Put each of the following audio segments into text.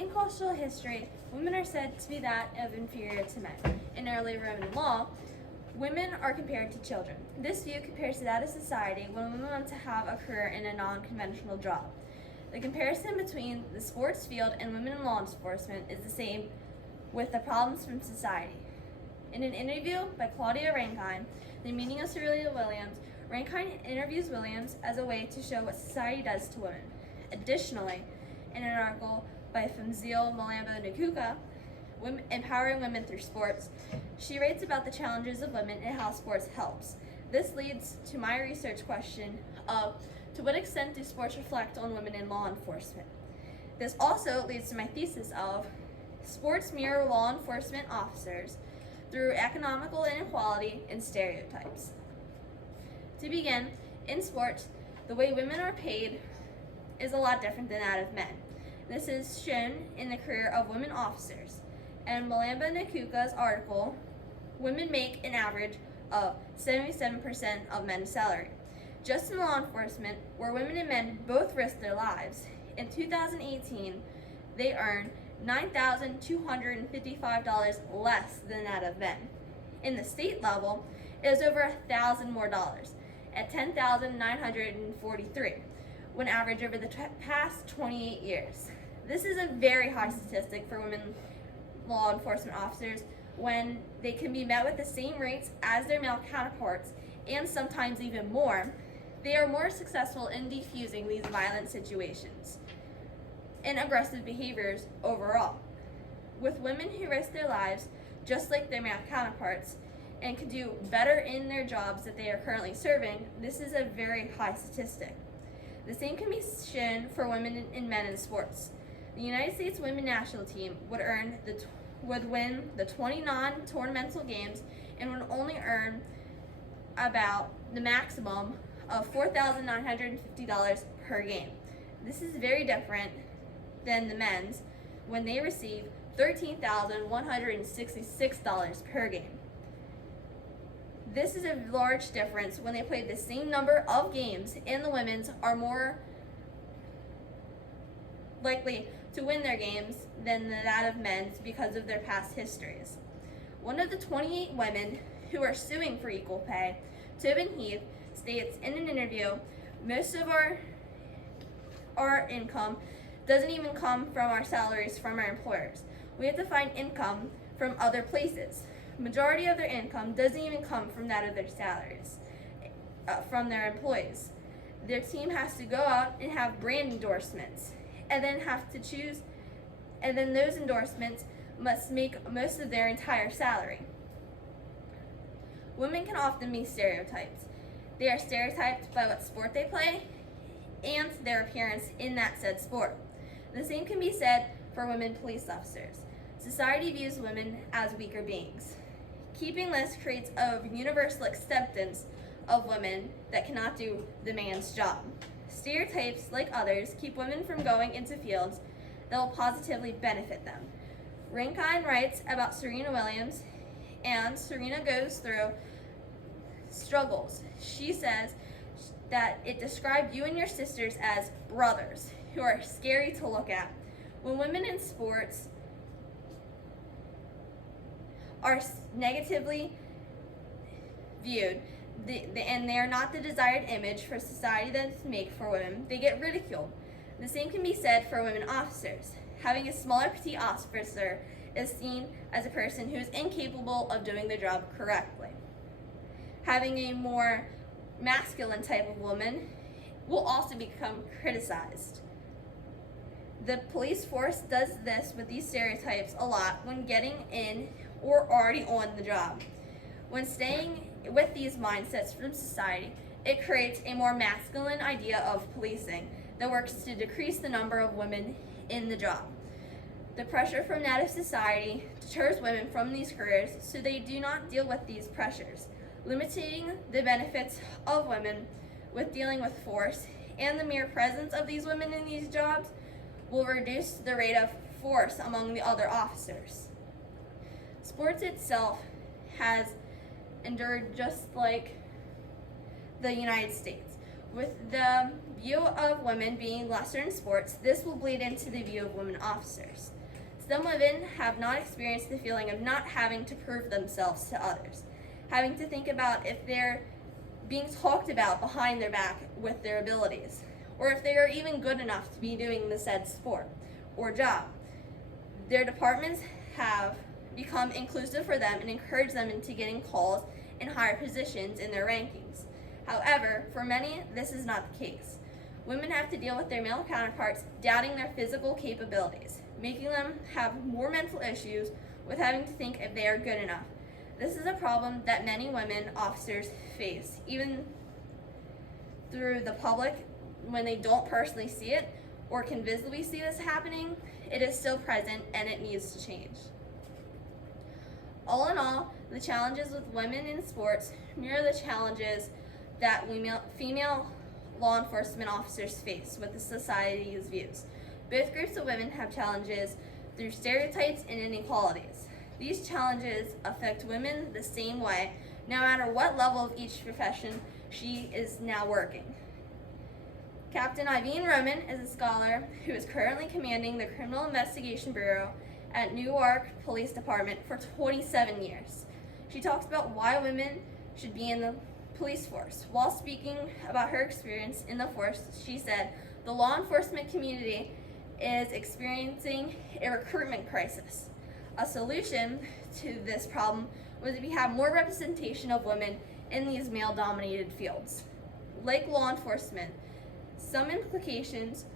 In cultural history, women are said to be that of inferior to men. In early Roman law, women are compared to children. This view compares to that of society when women want to have a career in a non-conventional job. The comparison between the sports field and women in law enforcement is the same with the problems from society. In an interview by Claudia Rankine, The Meaning of Serena Williams, Rankine interviews Williams as a way to show what society does to women. Additionally, in an article by Famzile Malambo-Nkuka, Empowering Women Through Sports, she writes about the challenges of women and how sports helps. This leads to my research question of, to what extent do sports reflect on women in law enforcement? This also leads to my thesis of, sports mirror law enforcement officers through economical inequality and stereotypes. To begin, in sports, the way women are paid is a lot different than that of men. This is shown in the career of women officers. In Malambo-Nkuka's article, women make an average of 77% of men's salary. Just in law enforcement, where women and men both risk their lives, in 2018, they earn $9,255 less than that of men. In the state level, it is over $1,000 more dollars, at $10,943, when averaged over the past 28 years. This is a very high statistic for women law enforcement officers when they can be met with the same rates as their male counterparts, and sometimes even more. They are more successful in defusing these violent situations and aggressive behaviors overall. With women who risk their lives, just like their male counterparts, and can do better in their jobs that they are currently serving, this is a very high statistic. The same can be shown for women and men in sports. The United States women's national team would win the 20 non-tournamental games and would only earn about the maximum of $4,950 per game. This is very different than the men's, when they receive $13,166 per game. This is a large difference when they play the same number of games, and the women's are more likely to win their games than that of men's because of their past histories. One of the 28 women who are suing for equal pay, Tobin Heath, states in an interview, most of our income doesn't even come from our salaries from our employers. We have to find income from other places. Majority of their income doesn't even come from that of their salaries, from their employees. Their team has to go out and have brand endorsements, and then have to choose, and then those endorsements must make most of their entire salary. Women can often be stereotyped. They are stereotyped by what sport they play and their appearance in that said sport. The same can be said for women police officers. Society views women as weaker beings. Keeping this creates a universal acceptance of women that cannot do the man's job. Stereotypes, like others, keep women from going into fields that will positively benefit them. Rankine writes about Serena Williams, and Serena goes through struggles. She says that it described you and your sisters as brothers who are scary to look at. When women in sports are negatively viewed, and they are not the desired image for society to make for women, they get ridiculed. The same can be said for women officers. Having a smaller petite officer is seen as a person who is incapable of doing the job correctly. Having a more masculine type of woman will also become criticized. The police force does this with these stereotypes a lot when getting in or already on the job. When staying with these mindsets from society, it creates a more masculine idea of policing that works to decrease the number of women in the job. The pressure from that of society deters women from these careers, so they do not deal with these pressures, limiting the benefits of women with dealing with force, and the mere presence of these women in these jobs will reduce the rate of force among the other officers. Sports itself has endured just like the United States, With the view of women being lesser in sports, this will bleed into the view of women officers. Some women have not experienced the feeling of not having to prove themselves to others, having to think about if they're being talked about behind their back with their abilities, or if they are even good enough to be doing the said sport or job. Their departments have become inclusive for them and encourage them into getting calls in higher positions in their rankings. However, for many, this is not the case. Women have to deal with their male counterparts doubting their physical capabilities, making them have more mental issues with having to think if they are good enough. This is a problem that many women officers face, even through the public when they don't personally see it or can visibly see this happening. It is still present and it needs to change. All in all, the challenges with women in sports mirror the challenges that female law enforcement officers face with the society's views. Both groups of women have challenges through stereotypes and inequalities. These challenges affect women the same way, no matter what level of each profession she is now working. Captain Iveen Roman is a scholar who is currently commanding the Criminal Investigation Bureau at Newark Police Department for 27 years. She talks about why women should be in the police force. While speaking about her experience in the force, she said, "The law enforcement community is experiencing a recruitment crisis. A solution to this problem was if we have more representation of women in these male-dominated fields. Like law enforcement, some implications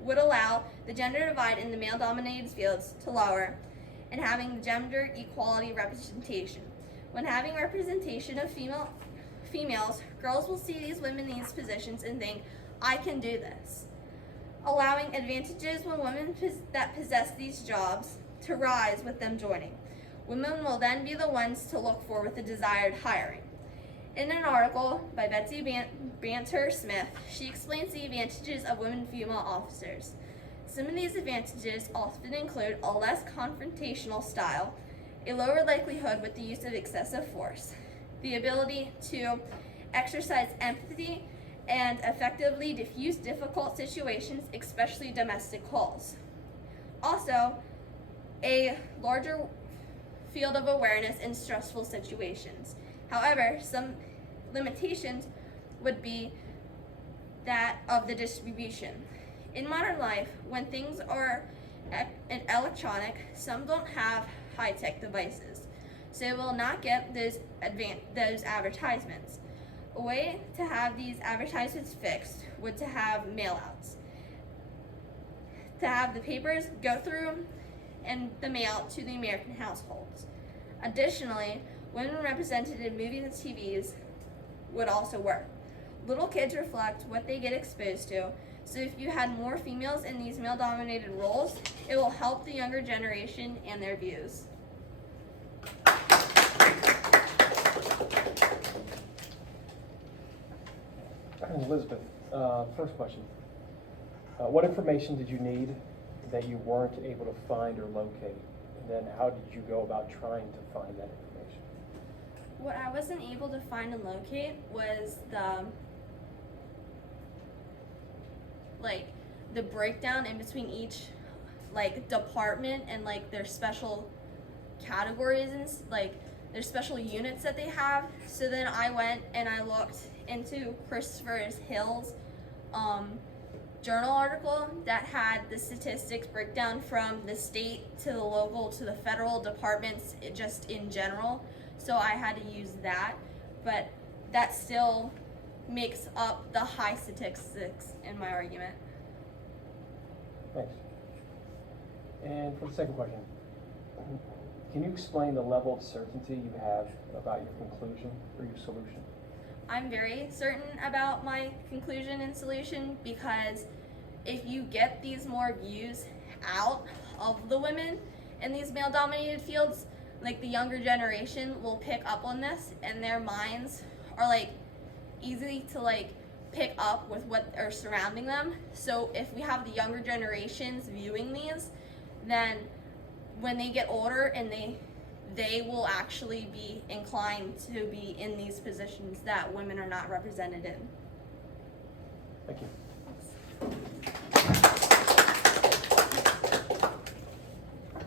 would allow the gender divide in the male-dominated fields to lower and having gender equality representation. When having representation of females, girls will see these women in these positions and think, I can do this. Allowing advantages when women that possess these jobs to rise with them joining. Women will then be the ones to look for with the desired hiring." In an article by Betsy Banter Smith, she explains the advantages of women female officers. Some of these advantages often include a less confrontational style, a lower likelihood with the use of excessive force, the ability to exercise empathy and effectively diffuse difficult situations, especially domestic calls. Also, a larger field of awareness in stressful situations. However, some limitations would be that of the distribution. In modern life, when things are electronic, some don't have high-tech devices, so will not get those advertisements. A way to have these advertisements fixed would to have mail-outs, to have the papers go through and the mail to the American households. Additionally, women represented in movies and TVs would also work. Little kids reflect what they get exposed to, so if you had more females in these male-dominated roles, it will help the younger generation and their views. Elizabeth, first question. What information did you need that you weren't able to find or locate? And then how did you go about trying to find that information? What I wasn't able to find and locate was the breakdown in between each department and their special categories and their special units that they have. So then I went and I looked into Christopher Hill's journal article that had the statistics breakdown from the state to the local to the federal departments just in general. So I had to use that, but that still makes up the high statistics in my argument. Thanks. And for the second question, can you explain the level of certainty you have about your conclusion or your solution? I'm very certain about my conclusion and solution because if you get these more views out of the women in these male-dominated fields, the younger generation will pick up on this, and their minds are easy to pick up with what are surrounding them. So if we have the younger generations viewing these, then when they get older and they they will actually be inclined to be in these positions that women are not represented in. Thank you.